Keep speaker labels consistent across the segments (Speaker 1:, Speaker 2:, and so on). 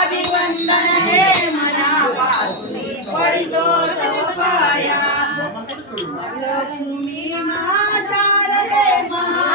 Speaker 1: अभिवंदन है मना पासुनी पडितो तव पाया लक्ष्मी महाशारदे महा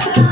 Speaker 1: thank you